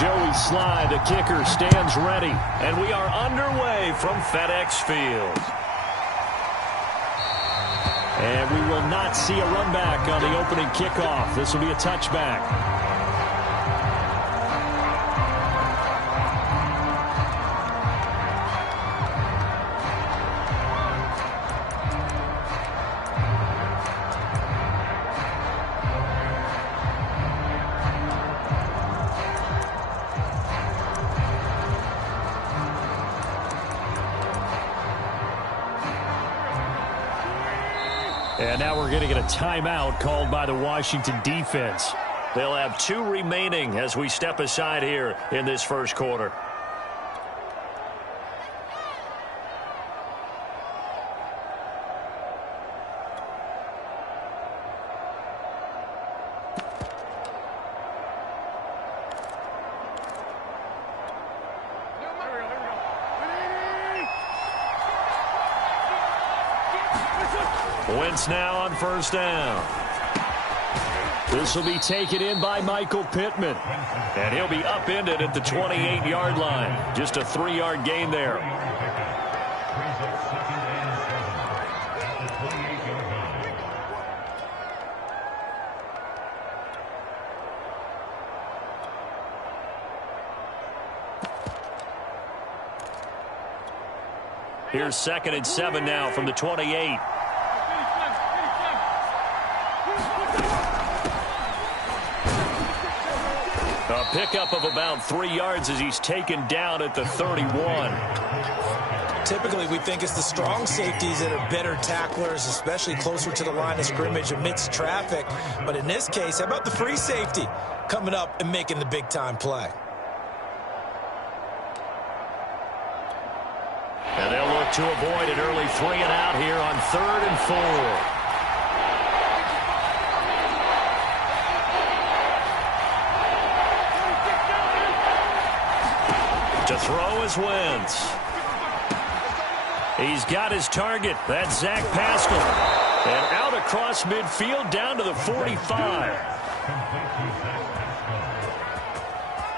Joey Sly, the kicker, stands ready. And we are underway from FedEx Field. And we will not see a run back on the opening kickoff. This will be a touchback. And now we're going to get a timeout called by the Washington defense. They'll have 2 remaining as we step aside here in this first quarter. Wentz now on first down. This will be taken in by Michael Pittman. And he'll be upended at the 28-yard line. Just a 3-yard gain there. Here's 2nd and 7 now from the 28. A pickup of about 3 yards as he's taken down at the 31. Typically, we think it's the strong safeties that are better tacklers, especially closer to the line of scrimmage amidst traffic. But in this case, how about the free safety coming up and making the big-time play? And they'll look to avoid an early 3-and-out here on 3rd and 4. To throw is Wentz. He's got his target. That's Zach Pascal. And out across midfield down to the 45.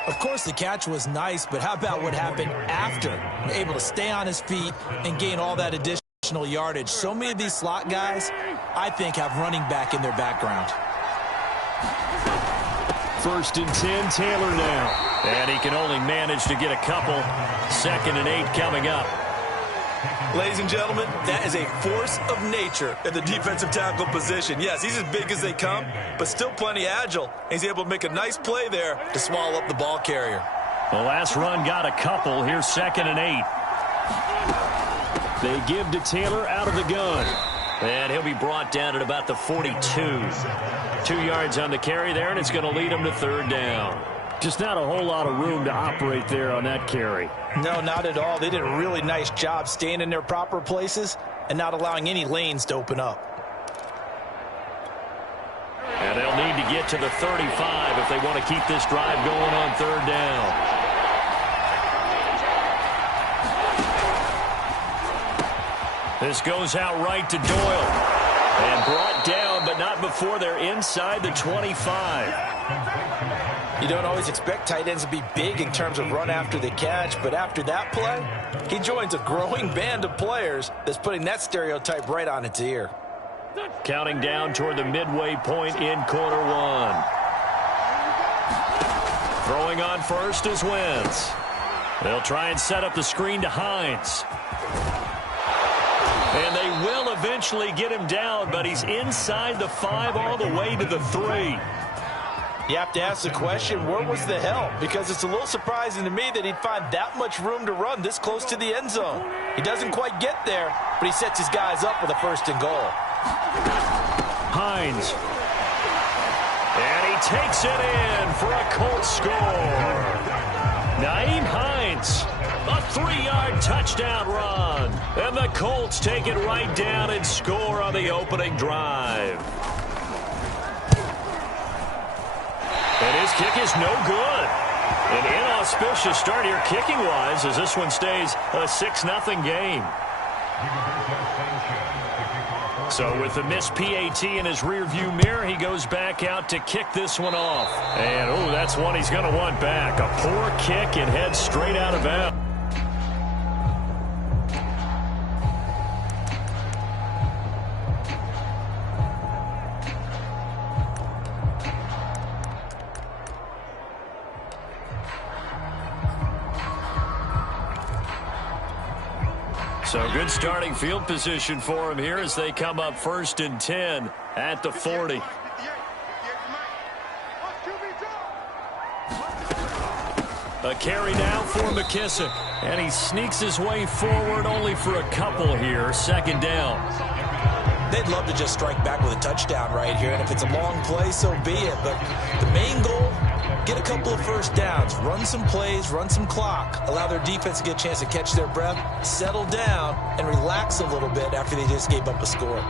Of course, the catch was nice, but how about what happened after? Able to stay on his feet and gain all that additional yardage. So many of these slot guys, I think, have running back in their background. 1st and 10, Taylor now. And he can only manage to get a couple. 2nd and 8 coming up. Ladies and gentlemen, that is a force of nature at the defensive tackle position. Yes, he's as big as they come, but still plenty agile. He's able to make a nice play there to swallow up the ball carrier. The last run got a couple. Here's 2nd and 8. They give to Taylor out of the gun. And he'll be brought down at about the 42. 2 yards on the carry there, and it's going to lead him to 3rd down. Just not a whole lot of room to operate there on that carry. No, not at all. They did a really nice job staying in their proper places and not allowing any lanes to open up. And they'll need to get to the 35 if they want to keep this drive going on 3rd down. This goes out right to Doyle. And brought down, but not before they're inside the 25. You don't always expect tight ends to be big in terms of run after the catch, but after that play, he joins a growing band of players that's putting that stereotype right on its ear. Counting down toward the midway point in quarter 1. Throwing on first is Wentz. They'll try and set up the screen to Hines. And they will eventually get him down, but he's inside the 5 all the way to the 3. You have to ask the question, where was the help? Because it's a little surprising to me that he'd find that much room to run this close to the end zone. He doesn't quite get there, but he sets his guys up with a 1st and goal. Hines. And he takes it in for a Colts score. Nyheim Hines, a 3-yard touchdown run. And the Colts take it right down and score on the opening drive. And his kick is no good. An inauspicious start here kicking-wise as this one stays a 6-0 game. So with the missed PAT in his rearview mirror, he goes back out to kick this one off. And, oh, that's one he's going to want back. A poor kick and heads straight out of bounds. So good starting field position for him here as they come up 1st and 10 at the 40. A carry now for McKissick. And he sneaks his way forward only for a couple here. 2nd down. They'd love to just strike back with a touchdown right here. And if it's a long play, so be it. But the main goal, get a couple of 1st downs, run some plays, run some clock, allow their defense to get a chance to catch their breath, settle down, and relax a little bit after they just gave up a score.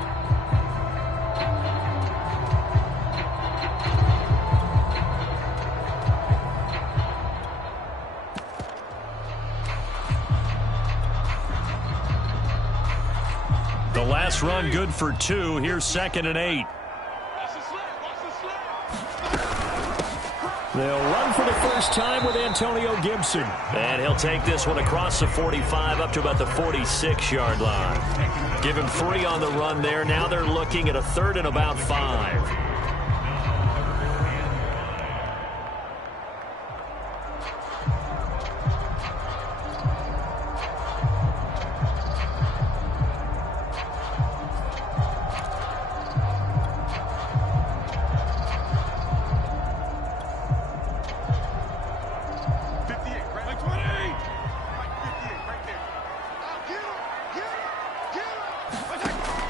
The last run good for 2. Here's 2nd and 8. They'll run for the first time with Antonio Gibson. And he'll take this one across the 45 up to about the 46-yard line. Give him 3 on the run there. Now they're looking at a 3rd and about 5.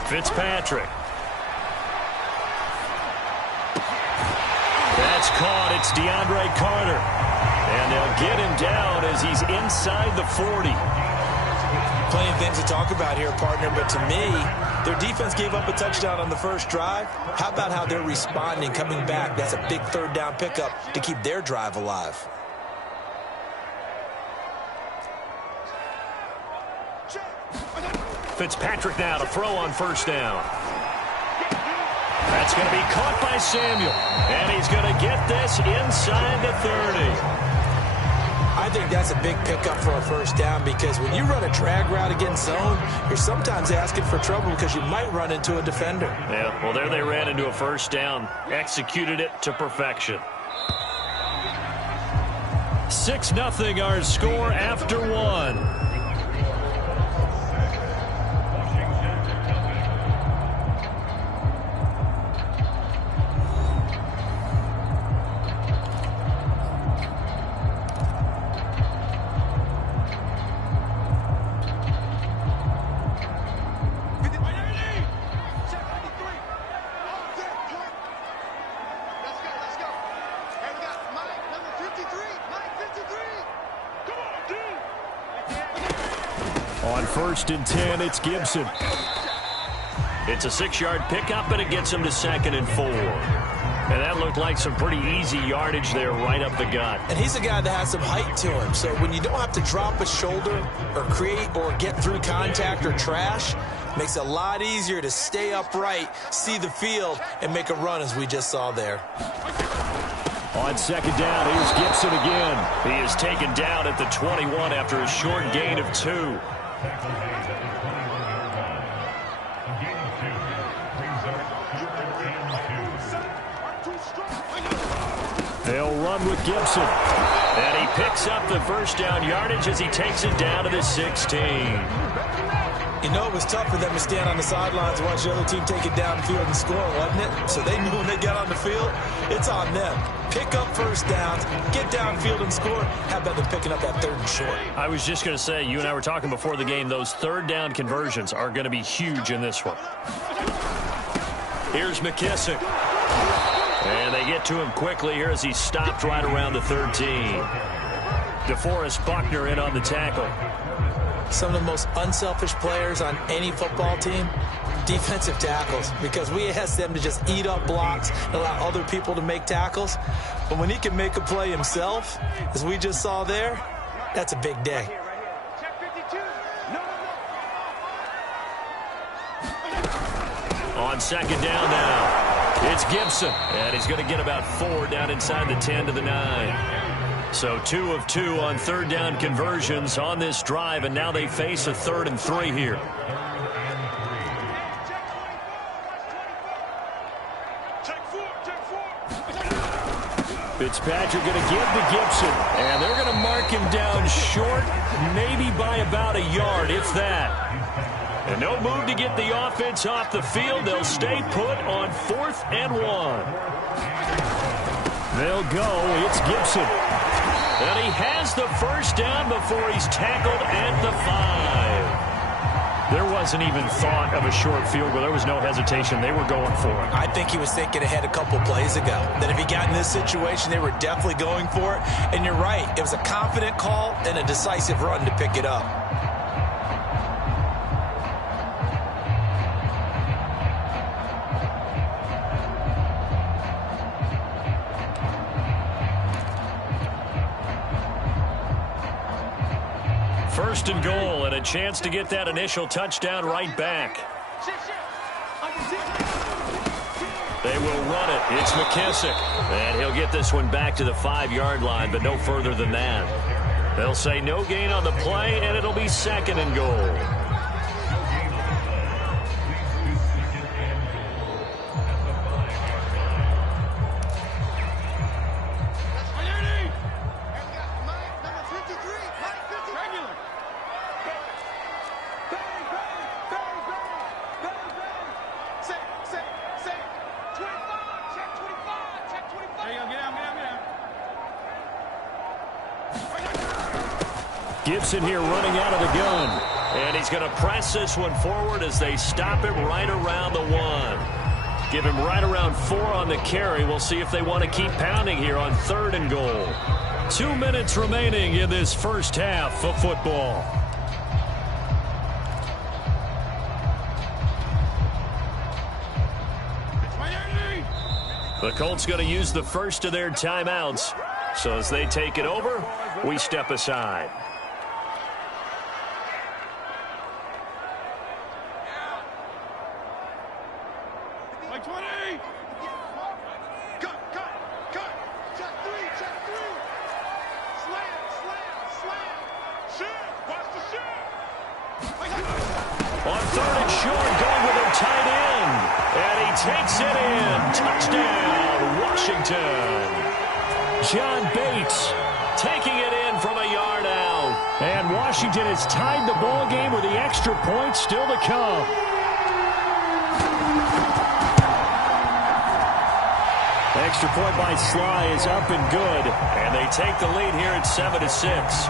Fitzpatrick. That's caught. It's DeAndre Carter. And they'll get him down as he's inside the 40. Plenty of things to talk about here, partner, but to me, their defense gave up a touchdown on the first drive. How about how they're responding, coming back? That's a big 3rd down pickup to keep their drive alive. Fitzpatrick now to throw on 1st down. That's going to be caught by Samuel. And he's going to get this inside the 30. I think that's a big pickup for a 1st down because when you run a drag route against zone, you're sometimes asking for trouble because you might run into a defender. Yeah, well, there they ran into a 1st down. Executed it to perfection. 6-0 our score after 1. On 1st and 10, it's Gibson. It's a 6-yard pickup, and it gets him to 2nd and 4. And that looked like some pretty easy yardage there right up the gut. And he's a guy that has some height to him. So when you don't have to drop a shoulder or create or get through contact or trash, makes it a lot easier to stay upright, see the field, and make a run as we just saw there. On 2nd down, here's Gibson again. He is taken down at the 21 after a short gain of 2. They'll run with Gibson. And he picks up the 1st down yardage as he takes it down to the 16. You know, it was tough for them to stand on the sidelines and watch the other team take it downfield and score, wasn't it? So they knew when they got on the field, it's on them. Pick up 1st downs, get downfield and score. How about them picking up that 3rd and short? I was just going to say, you and I were talking before the game, those 3rd down conversions are going to be huge in this one. Here's McKissick. And they get to him quickly here as he stopped right around the 13. DeForest Buckner in on the tackle. Some of the most unselfish players on any football team, defensive tackles, because we ask them to just eat up blocks and allow other people to make tackles. But when he can make a play himself, as we just saw there, that's a big day. on second down now. It's Gibson, and he's going to get about 4 down inside the 10 to the 9. So 2 of 2 on third down conversions on this drive, and now they face a 3rd and 3 here. Fitzpatrick going to give to Gibson, and they're going to mark him down short, maybe by about a yard, if that. And no move to get the offense off the field. They'll stay put on 4th and 1. They'll go. It's Gibson. And he has the first down before he's tackled at the 5. There wasn't even thought of a short field goal. There was no hesitation. They were going for it. I think he was thinking ahead a couple plays ago. That if he got in this situation, they were definitely going for it. And you're right. It was a confident call and a decisive run to pick it up. First and goal, and a chance to get that initial touchdown right back. They will run it. It's McKissick. And he'll get this one back to the 5-yard line, but no further than that. They'll say no gain on the play, and it'll be 2nd and goal. Gibson here running out of the gun. And he's going to press this one forward as they stop him right around the 1. Give him right around 4 on the carry. We'll see if they want to keep pounding here on 3rd and goal. 2 minutes remaining in this first half of football. The Colts going to use the first of their timeouts. So as they take it over, we step aside. On 3rd and short, going with a tight end. And he takes it in. Touchdown, Washington. John Bates taking it in from a yard out. And Washington has tied the ball game with the extra point still to come. Extra point by Sly is up and good. And they take the lead here at 7-6.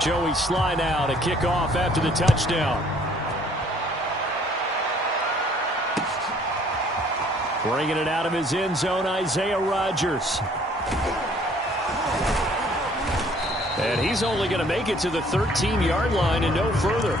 Joey Sly now to kick off after the touchdown. Bringing it out of his end zone, Isaiah Rodgers. And he's only going to make it to the 13-yard line and no further.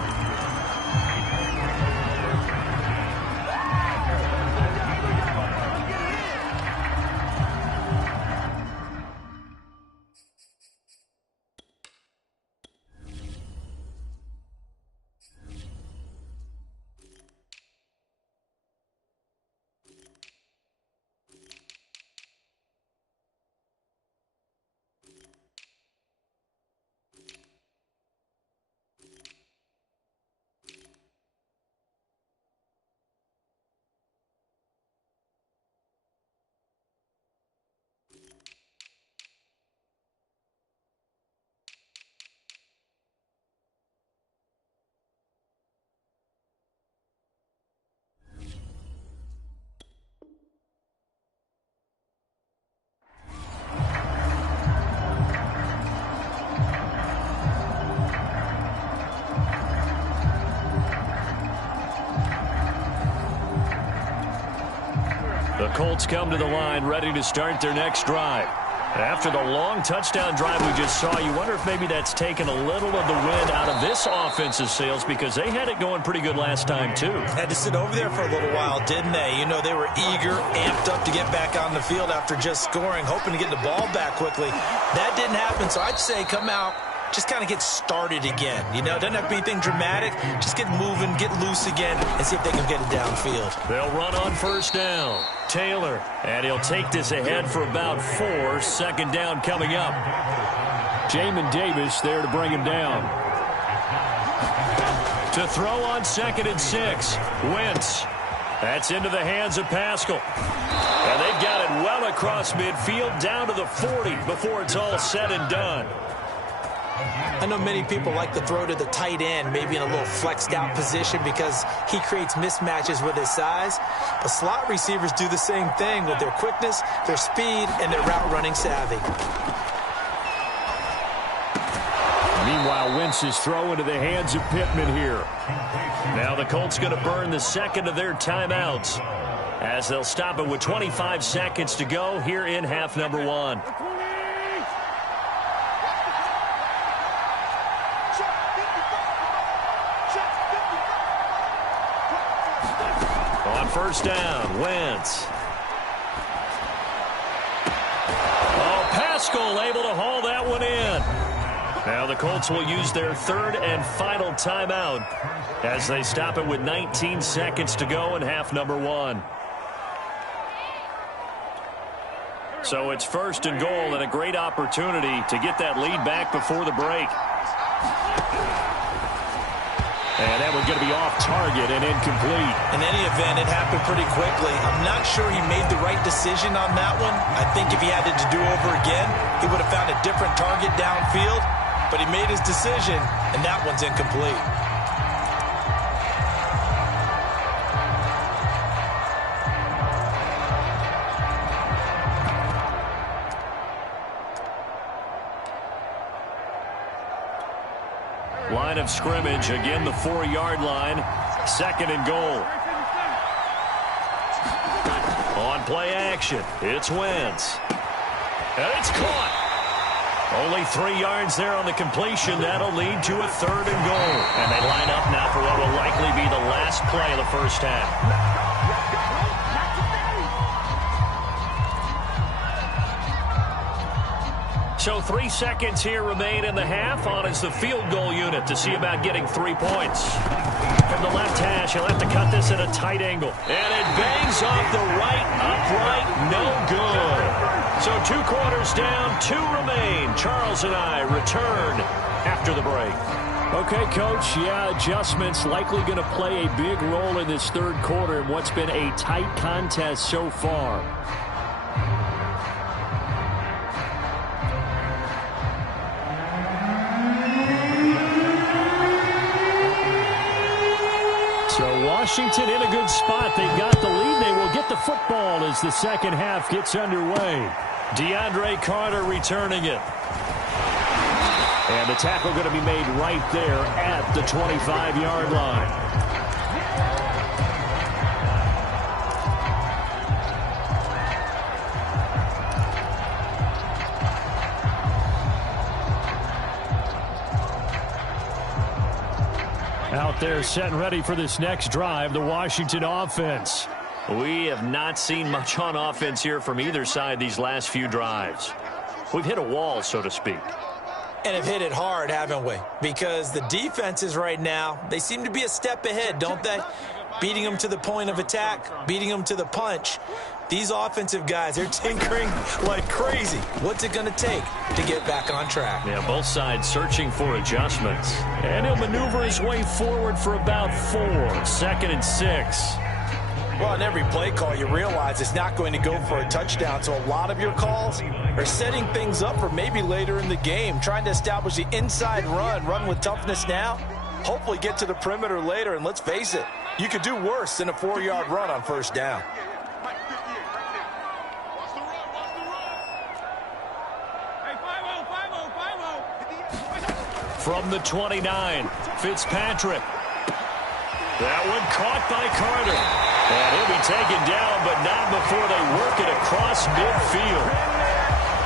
The Colts come to the line ready to start their next drive. After the long touchdown drive we just saw, you wonder if maybe that's taken a little of the wind out of this offense's sails because they had it going pretty good last time, too. Had to sit over there for a little while, didn't they? You know, they were eager, amped up to get back on the field after just scoring, hoping to get the ball back quickly. That didn't happen, so I'd say come out, just kind of get started again. You know, it doesn't have to be anything dramatic. Just get moving, get loose again, and see if they can get it downfield. They'll run on first down. Taylor, and he'll take this ahead for about 4. Second down coming up. Jamin Davis there to bring him down. To throw on 2nd and 6. Wentz. That's into the hands of Pascal. And they've got it well across midfield, down to the 40 before it's all said and done. I know many people like to throw to the tight end, maybe in a little flexed out position because he creates mismatches with his size. But slot receivers do the same thing with their quickness, their speed, and their route running savvy. Meanwhile, Wentz's throw into the hands of Pittman here. Now the Colts going to burn the second of their timeouts as they'll stop it with 25 seconds to go here in half number 1. First down, Wentz. Oh, Pascal able to haul that one in. Now the Colts will use their 3rd and final timeout as they stop it with 19 seconds to go in half number 1. So it's 1st and goal and a great opportunity to get that lead back before the break. And that one's going to be off target and incomplete. In any event, it happened pretty quickly. I'm not sure he made the right decision on that one. I think if he had it to do over again, he would have found a different target downfield. But he made his decision, and that one's incomplete. Line of scrimmage, again the 4-yard line. 2nd and goal. On play action, it's Wentz. And it's caught. Only 3 yards there on the completion. That'll lead to a 3rd and goal. And they line up now for what will likely be the last play of the first half. So 3 seconds here remain in the half. On is the field goal unit to see about getting 3 points. From the left hash, he'll have to cut this at a tight angle. And it bangs off the right upright. No good. So 2 quarters down, 2 remain. Charles and I return after the break. Okay, Coach, yeah, adjustments likely going to play a big role in this 3rd quarter in what's been a tight contest so far. So Washington in a good spot. They've got the lead. They will get the football as the second half gets underway. DeAndre Carter returning it. And the tackle going to be made right there at the 25-yard line. Out there set and ready for this next drive, the Washington offense. We have not seen much on offense here from either side these last few drives. We've hit a wall, so to speak. And have hit it hard, haven't we? Because the defenses right now, they seem to be a step ahead, don't they? Beating them to the point of attack, beating them to the punch. These offensive guys, they're tinkering like crazy. What's it going to take to get back on track? Yeah, both sides searching for adjustments. And he'll maneuver his way forward for about 4. 2nd and 6. Well, in every play call, you realize it's not going to go for a touchdown. So a lot of your calls are setting things up for maybe later in the game, trying to establish the inside run with toughness now. Hopefully get to the perimeter later, and let's face it, you could do worse than a 4-yard run on first down. From the 29, Fitzpatrick. That one caught by Carter. And he'll be taken down, but not before they work it across midfield.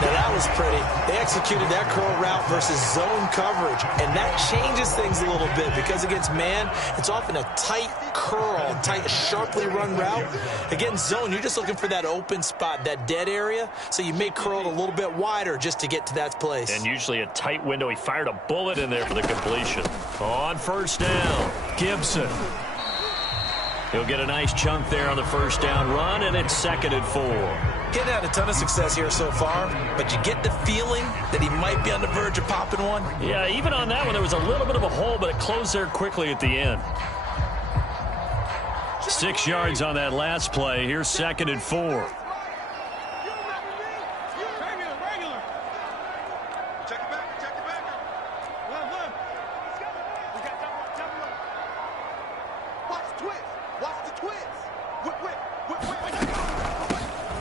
Now that was pretty. They executed that curl route versus zone coverage, and that changes things a little bit because against man, it's often a tight curl, tight, sharply run route. Against zone, you're just looking for that open spot, that dead area, so you may curl it a little bit wider just to get to that place. And usually a tight window. He fired a bullet in there for the completion. On first down, Gibson. He'll get a nice chunk there on the first down run, and it's 2nd and 4. Getting had a ton of success here so far, but you get the feeling that he might be on the verge of popping one. Yeah, even on that one, there was a little bit of a hole, but it closed there quickly at the end. 6 yards on that last play. Here's 2nd and 4.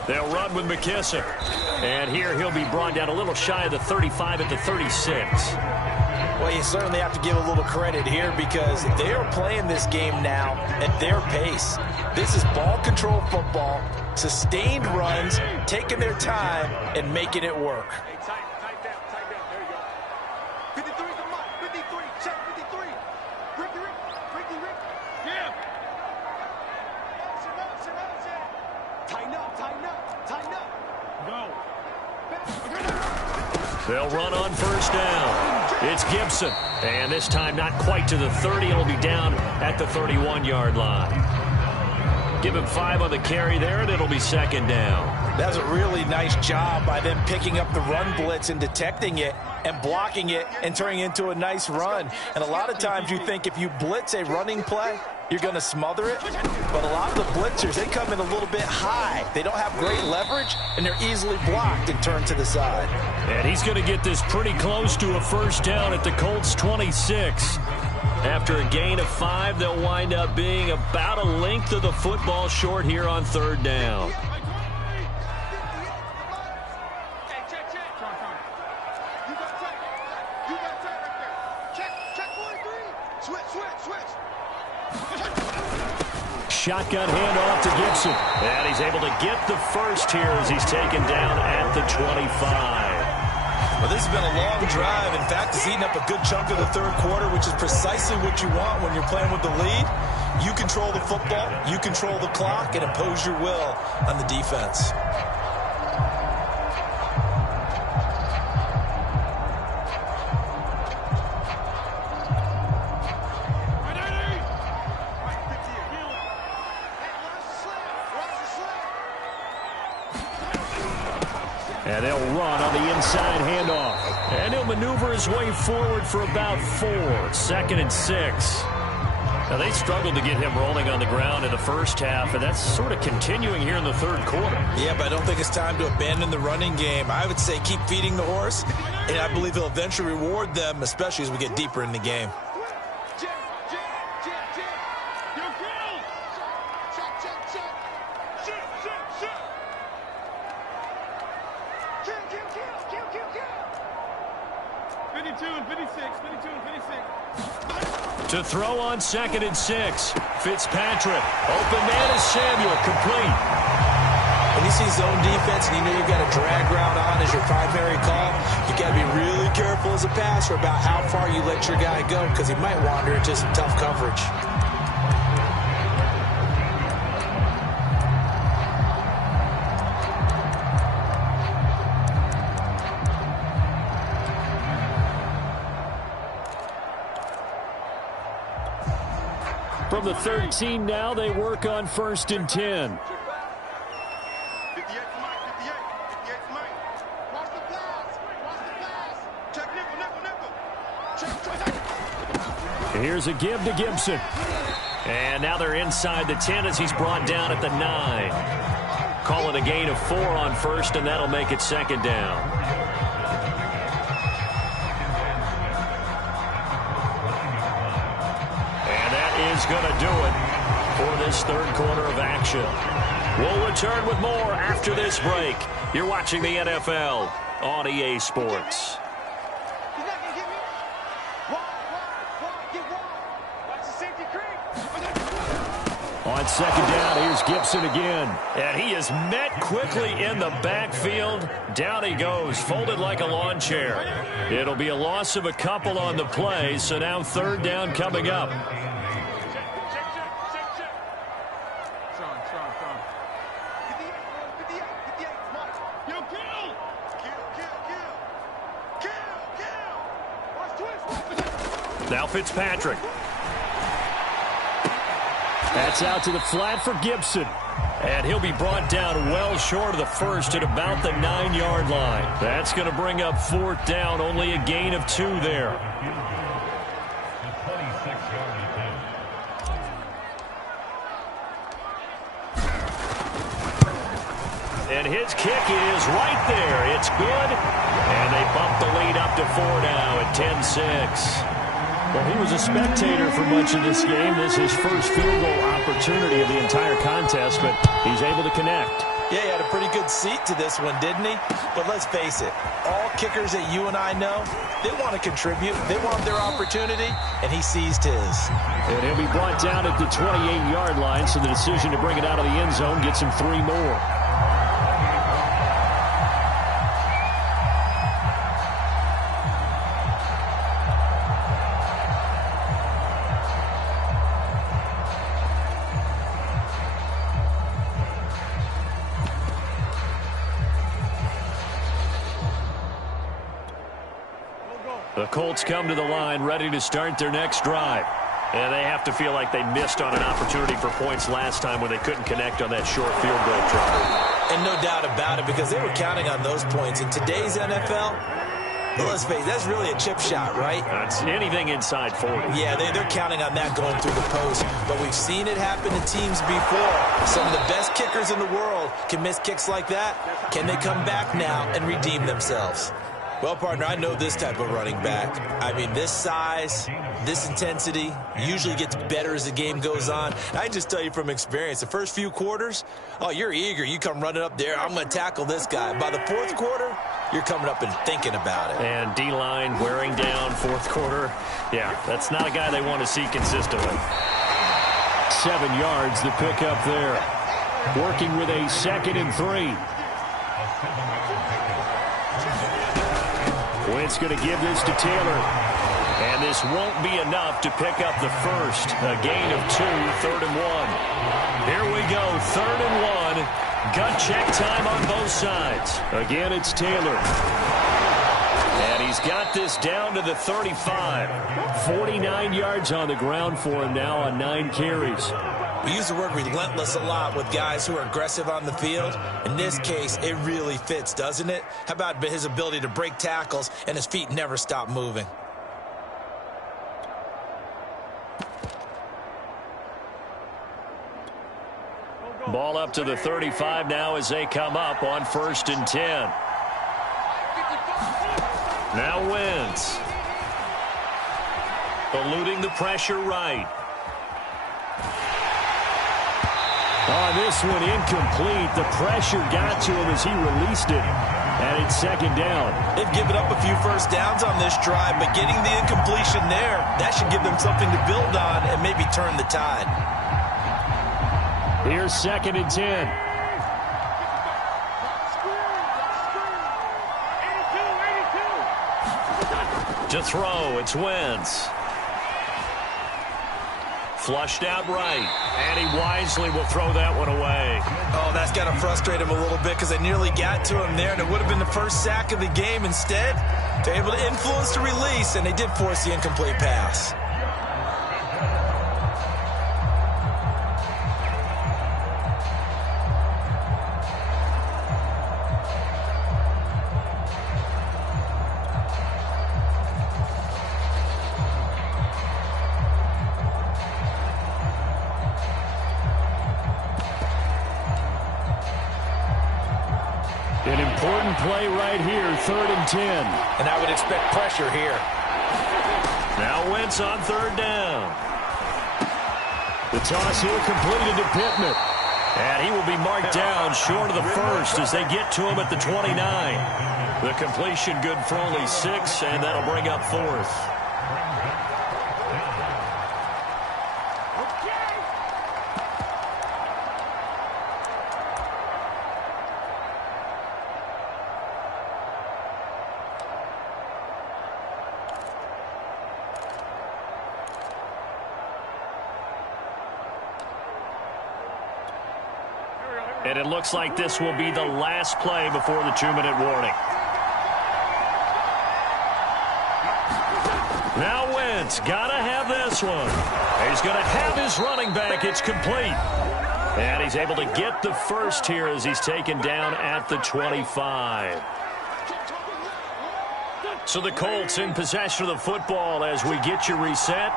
They'll run with McKissick. And here he'll be brought down a little shy of the 35 at the 36. Well, you certainly have to give a little credit here because they are playing this game now at their pace. This is ball control football, sustained runs, taking their time, and making it work. Hey, tight down. There you go. 53's the mark. 53. Check 53. Ricky. Yeah. Tighten up. Go. They'll run on first down. It's Gibson. And this time not quite to the 30. It'll be down at the 31-yard line. Give him 5 on the carry there, and it'll be 2nd down. That's a really nice job by them picking up the run blitz and detecting it and blocking it and turning it into a nice run. And a lot of times you think if you blitz a running play, you're going to smother it. But a lot of the blitzers, they come in a little bit high. They don't have great leverage, and they're easily blocked and turned to the side. And he's going to get this pretty close to a first down at the Colts 26. After a gain of 5, they'll wind up being about a length of the football short here on 3rd down. Shotgun handoff to Gibson. And he's able to get the first here as he's taken down at the 25. Well, this has been a long drive. In fact, it's eaten up a good chunk of the 3rd quarter, which is precisely what you want when you're playing with the lead. You control the football, you control the clock, and impose your will on the defense. And they'll run on the inside handoff. And he'll maneuver his way forward for about 4. 2nd and 6. Now, they struggled to get him rolling on the ground in the first half, and that's sort of continuing here in the 3rd quarter. Yeah, but I don't think it's time to abandon the running game. I would say keep feeding the horse, and I believe he'll eventually reward them, especially as we get deeper in the game. To throw on 2nd and 6. Fitzpatrick. Open man is Samuel. Complete. When you see zone defense and you know you've got a drag route on as your primary call, you got to be really careful as a passer about how far you let your guy go because he might wander into some tough coverage. From the 13 now, they work on 1st and 10. 58 Mike. Watch the pass. Check nickel. Here's a give to Gibson. And now they're inside the 10 as he's brought down at the 9. Call it a gain of 4 on 1st, and that'll make it 2nd down. Is going to do it for this 3rd quarter of action. We'll return with more after this break. You're watching the NFL on EA Sports. On On second down, here's Gibson again. And he is met quickly in the backfield. Down he goes, folded like a lawn chair. It'll be a loss of a couple on the play, so now third down coming up. Now Fitzpatrick. That's out to the flat for Gibson. And he'll be brought down well short of the first at about the 9-yard line. That's going to bring up fourth down, only a gain of 2 there. And his kick is right there. It's good. And they bump the lead up to 4 now at 10-6. Well, he was a spectator for much of this game. This is his first field goal opportunity of the entire contest, but he's able to connect. Yeah, he had a pretty good seat to this one, didn't he? But let's face it, all kickers that you and I know, they want to contribute. They want their opportunity, and he seized his. And he'll be brought down at the 28-yard line, so the decision to bring it out of the end zone gets him 3 more. The Colts come to the line ready to start their next drive. And they have to feel like they missed on an opportunity for points last time when they couldn't connect on that short field goal try. And no doubt about it, because they were counting on those points. In today's NFL, well, let's face it, that's really a chip shot, right? That's anything inside 40. Yeah, they're counting on that going through the post. But we've seen it happen to teams before. Some of the best kickers in the world can miss kicks like that. Can they come back now and redeem themselves? Well, partner, I know this type of running back. I mean, this size, this intensity usually gets better as the game goes on. I just tell you from experience, the first few quarters, oh, you're eager. You come running up there, I'm going to tackle this guy. By the fourth quarter, you're coming up and thinking about it. And D-line wearing down fourth quarter. Yeah, that's not a guy they want to see consistently. 7 yards, the pickup there. Working with a 2nd and 3. Wentz going to give this to Taylor. And this won't be enough to pick up the first. A gain of 2, 3rd and 1. Here we go, 3rd and 1. Gut check time on both sides. Again, it's Taylor. And he's got this down to the 35. 49 yards on the ground for him now on 9 carries. We use the word relentless a lot with guys who are aggressive on the field. In this case, it really fits, doesn't it? How about his ability to break tackles and his feet never stop moving? Ball up to the 35 now as they come up on 1st and 10. Now Wentz. Eluding the pressure right. On this one, incomplete. The pressure got to him as he released it. And it's 2nd down. They've given up a few first downs on this drive, but getting the incompletion there, that should give them something to build on and maybe turn the tide. Here's 2nd and 10. To throw, it's Wentz. Flushed out right, and he wisely will throw that one away. Oh, that's got to frustrate him a little bit because they nearly got to him there, and it would have been the first sack of the game. Instead, they're able to influence the release, and they did force the incomplete pass. An important play right here, 3rd and 10. And I would expect pressure here. Now Wentz on 3rd down. The toss here completed to Pittman. And he will be marked down short of the first as they get to him at the 29. The completion good for only 6, and that'll bring up 4th. And it looks like this will be the last play before the 2-minute warning. Now Wentz, gotta have this one. He's gonna have his running back. It's complete. And he's able to get the first here as he's taken down at the 25. So the Colts in possession of the football as we get you reset.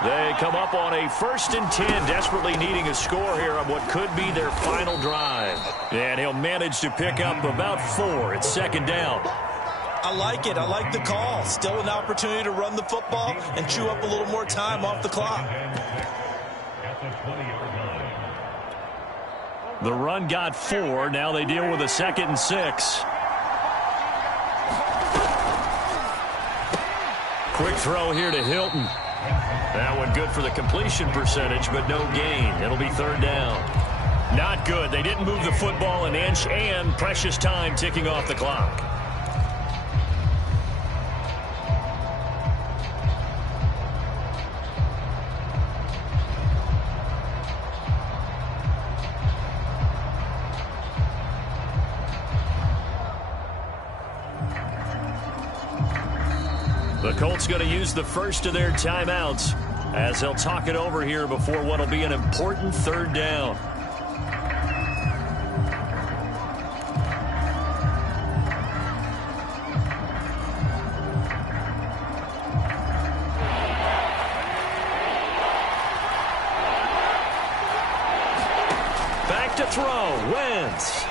They come up on a 1st and 10, desperately needing a score here on what could be their final drive. And he'll manage to pick up about 4. It's 2nd down. I like it. I like the call. Still an opportunity to run the football and chew up a little more time off the clock. The run got 4. Now they deal with a 2nd and 6. Quick throw here to Hilton. That one good for the completion percentage, but no gain. It'll be 3rd down. Not good. They didn't move the football an inch, and precious time ticking off the clock. The Colts going to use the first of their timeouts as they'll talk it over here before what will be an important 3rd down. Back to throw. Wentz.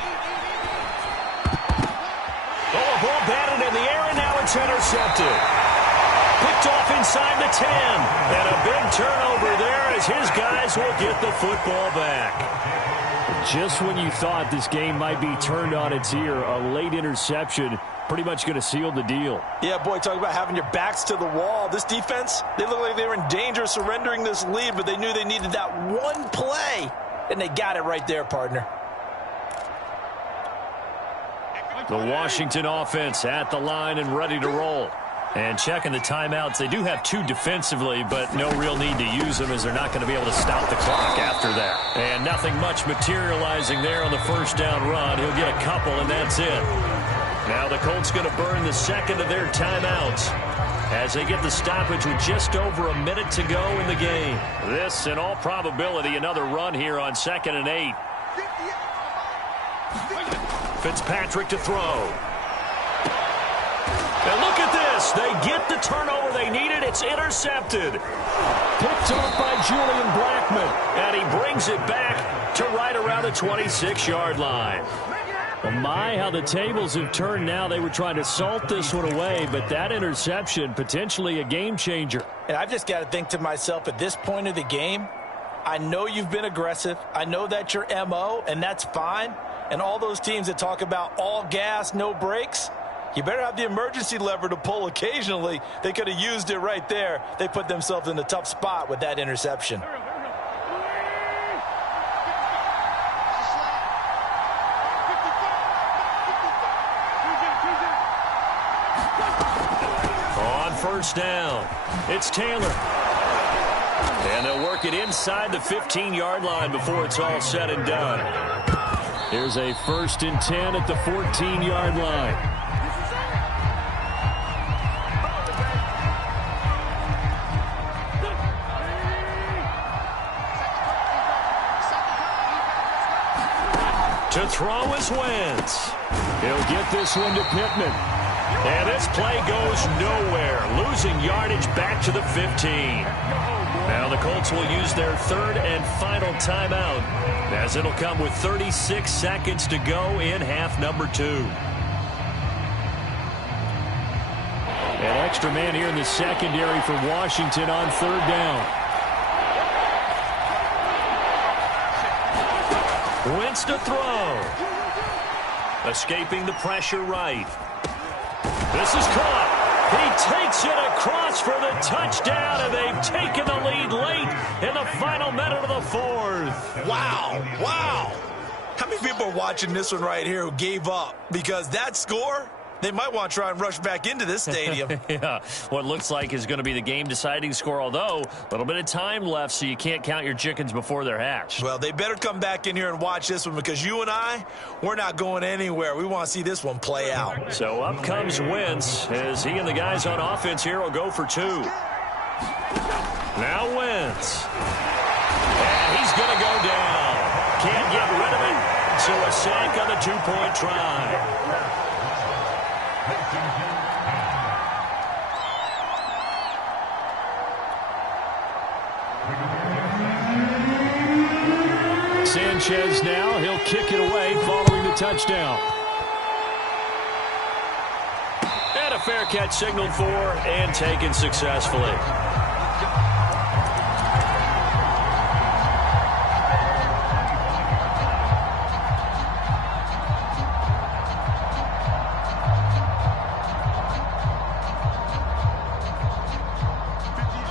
Oh, a ball batted in the air, and now it's intercepted. Picked off inside the 10. And a big turnover there as his guys will get the football back. Just when you thought this game might be turned on its ear, a late interception pretty much going to seal the deal. Yeah, boy, talk about having your backs to the wall. This defense, they look like they were in danger of surrendering this lead, but they knew they needed that one play, and they got it right there, partner. The Washington offense at the line and ready to roll. And checking the timeouts, they do have 2 defensively, but no real need to use them as they're not going to be able to stop the clock after that. And nothing much materializing there on the 1st down run. He'll get a couple, and that's it. Now the Colts going to burn the 2nd of their timeouts as they get the stoppage with just over a minute to go in the game. This, in all probability, another run here on 2nd and 8. Fitzpatrick to throw. And look at this. They get the turnover they needed. It's intercepted. Picked off by Julian Blackmon. And he brings it back to right around the 26-yard line. Well, my, how the tables have turned now. They were trying to salt this one away, but that interception, potentially a game changer. And I've just got to think to myself, at this point of the game, I know you've been aggressive. I know that's your MO, and that's fine. And all those teams that talk about all gas, no brakes, you better have the emergency lever to pull occasionally. They could have used it right there. They put themselves in a tough spot with that interception. On 1st down, it's Taylor. And they'll work it inside the 15-yard line before it's all said and done. Here's a 1st and 10 at the 14-yard line. To throw is Wentz. He'll get this one to Pittman. And this play goes nowhere. Losing yardage back to the 15. Now the Colts will use their 3rd and final timeout, as it'll come with 36 seconds to go in half number 2. An extra man here in the secondary for Washington on 3rd down. Wentz to throw. Escaping the pressure right. This is caught. He takes it across for the touchdown, and they've taken the lead late in the final minute of the 4th. Wow, wow. How many people are watching this one right here who gave up? Because that score, They might want to try and rush back into this stadium. Yeah, what looks like is going to be the game-deciding score, although a little bit of time left, so you can't count your chickens before they're hatched. Well, they better come back in here and watch this one, because you and I, we're not going anywhere. We want to see this one play out. So up comes Wentz as he and the guys on offense here will go for two. Now Wentz. And he's going to go down. Can't get rid of it. So a sack on the two-point try. Sanchez now, he'll kick it away following the touchdown. And a fair catch signaled for and taken successfully.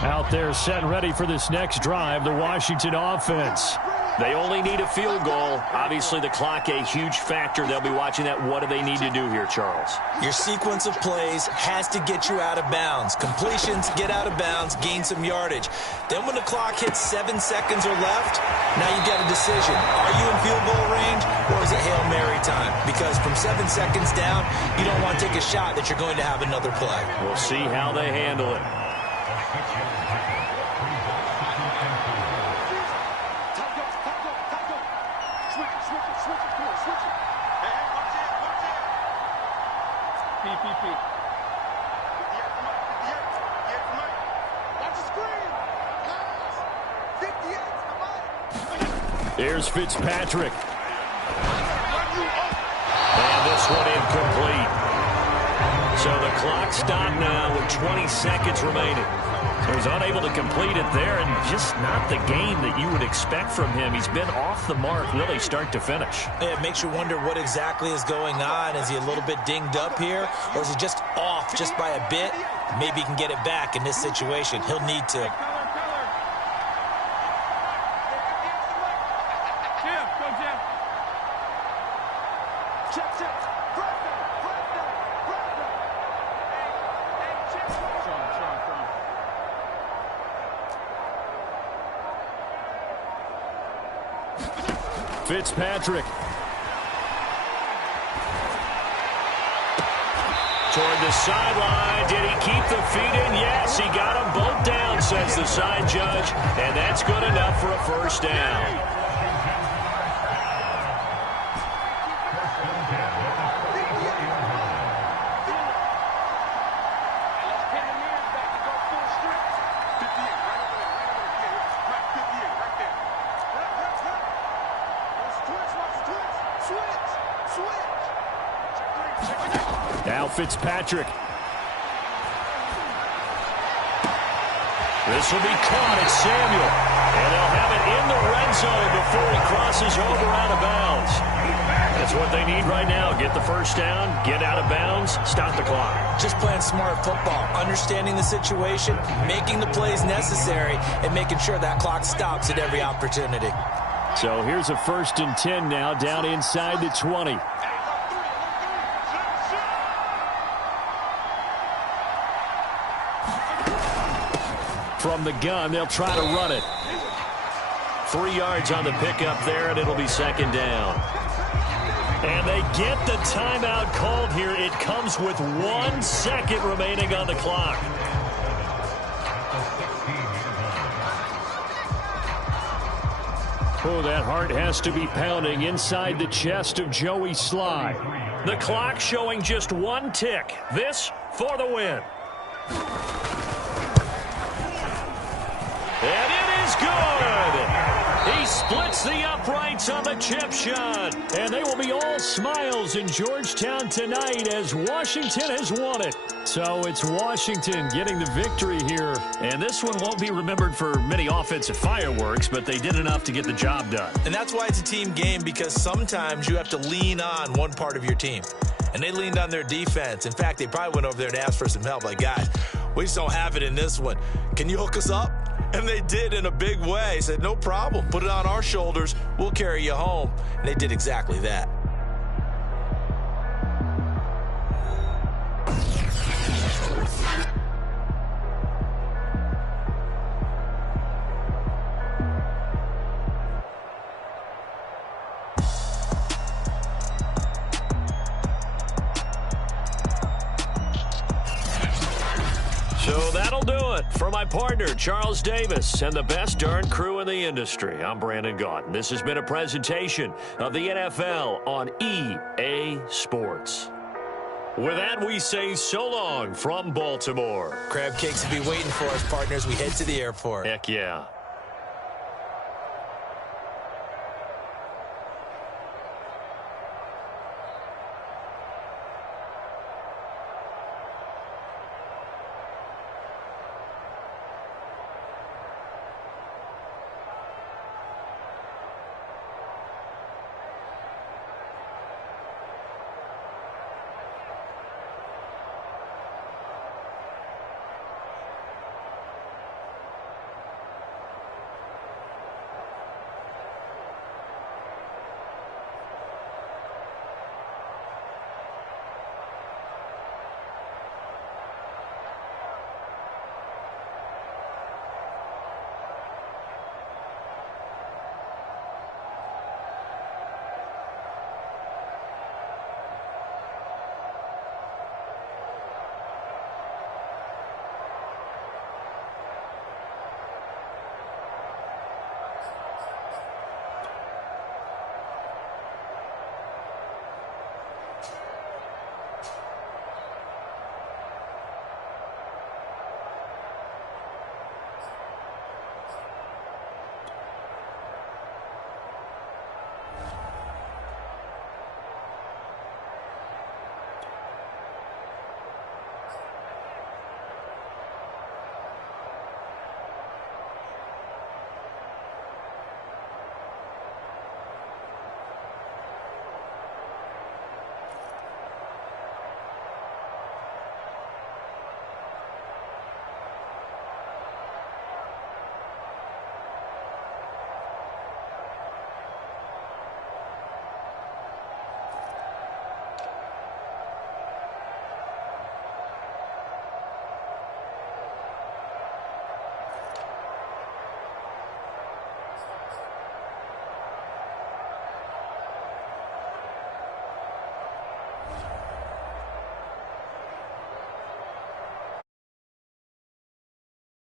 Out there set and ready for this next drive, the Washington offense. They only need a field goal. Obviously, the clock a huge factor. They'll be watching that. What do they need to do here, Charles? Your sequence of plays has to get you out of bounds. Completions, get out of bounds, gain some yardage. Then when the clock hits 7 seconds or left, now you get a decision. Are you in field goal range, or is it Hail Mary time? Because from 7 seconds down, you don't want to take a shot that you're going to have another play. We'll see how they handle it. Here's Fitzpatrick. And this one incomplete. So the clock stopped now with 20 seconds remaining. So he's unable to complete it there, and just not the game that you would expect from him. He's been off the mark really start to finish. It makes you wonder what exactly is going on. Is he a little bit dinged up here, or is he just off just by a bit? Maybe he can get it back in this situation. He'll need to. Fitzpatrick. Toward the sideline. Did he keep the feet in? Yes, he got them both down, says the side judge. And that's good enough for a first down. Now Fitzpatrick. This will be caught at Samuel. And they'll have it in the red zone before he crosses over out of bounds. That's what they need right now. Get the first down, get out of bounds, stop the clock. Just playing smart football, understanding the situation, making the plays necessary, and making sure that clock stops at every opportunity. So here's a 1st and 10 now, down inside the 20. From the gun, they'll try to run it. 3 yards on the pickup there, and it'll be 2nd down. And they get the timeout called here. It comes with 1 second remaining on the clock. Oh, that heart has to be pounding inside the chest of Joey Sly. The clock showing just 1 tick. This for the win. And it is good. He splits the uprights on the chip shot. And they will be all smiles in Georgetown tonight as Washington has won it. So it's Washington getting the victory here. And this one won't be remembered for many offensive fireworks, but they did enough to get the job done. And that's why it's a team game, because sometimes you have to lean on one part of your team. And they leaned on their defense. In fact, they probably went over there and asked for some help. Like, guys, we just don't have it in this one. Can you hook us up? And they did in a big way. Said, no problem. Put it on our shoulders. We'll carry you home. And they did exactly that. So that'll do it for my partner, Charles Davis, and the best darn crew in the industry. I'm Brandon Gaudin. This has been a presentation of the NFL on EA Sports. With that, we say so long from Baltimore. Crab cakes will be waiting for us, partners. We head to the airport. Heck yeah.